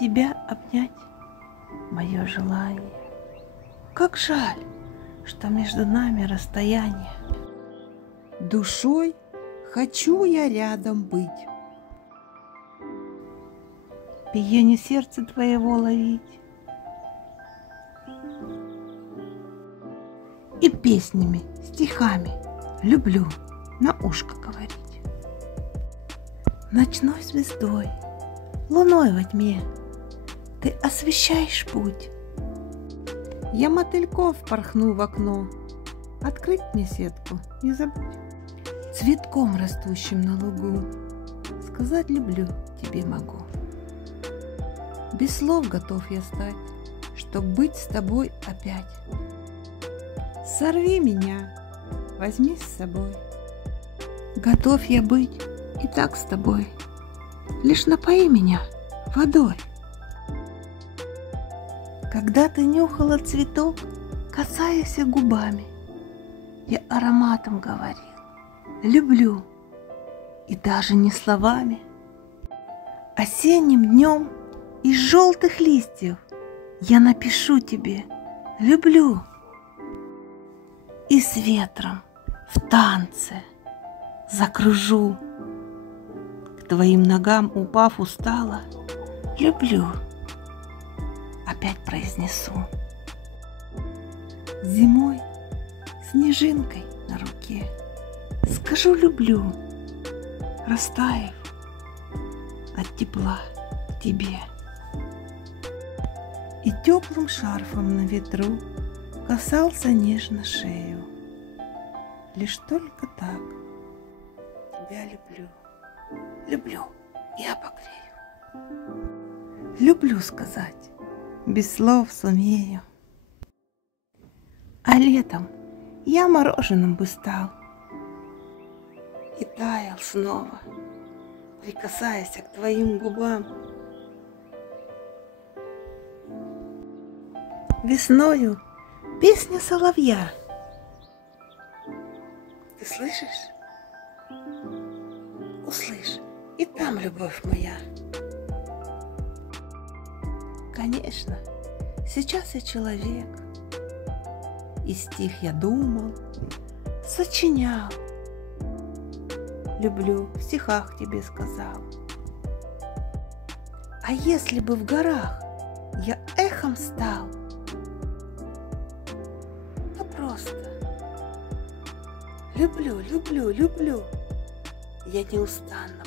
тебя обнять мое желание. Как жаль, что между нами расстояние. Душой хочу я рядом быть, Биение сердца твоего ловить и песнями, стихами люблю на ушко говорить. Ночной звездой, луной во тьме ты освещаешь путь. я мотыльков порхну в окно, открыть мне сетку не забудь. Цветком, растущим на лугу, сказать люблю тебе могу. Без слов готов я стать, чтоб быть с тобой опять. Сорви меня, возьми с собой. Готов я быть и так с тобой, лишь напои меня водой. Когда ты нюхала цветок, касаясь губами, я ароматом говорил, люблю, и даже не словами. Осенним днем из желтых листьев я напишу тебе, люблю. И с ветром в танце закружу, к твоим ногам упав устала, люблю, опять произнесу. Зимой снежинкой на руке скажу люблю, растаяв от тепла к тебе. И теплым шарфом на ветру касался нежно шею. Лишь только так тебя люблю, люблю и обогрею. Люблю сказать, без слов сумею. А летом я мороженым бы стал и таял снова, прикасаясь к твоим губам. Весною песня соловья. Ты слышишь? Услышь, и там любовь моя. Конечно, сейчас я человек, и стих я думал, сочинял. Люблю, в стихах тебе сказал. А если бы в горах я эхом стал, то просто люблю, люблю, люблю я неустанно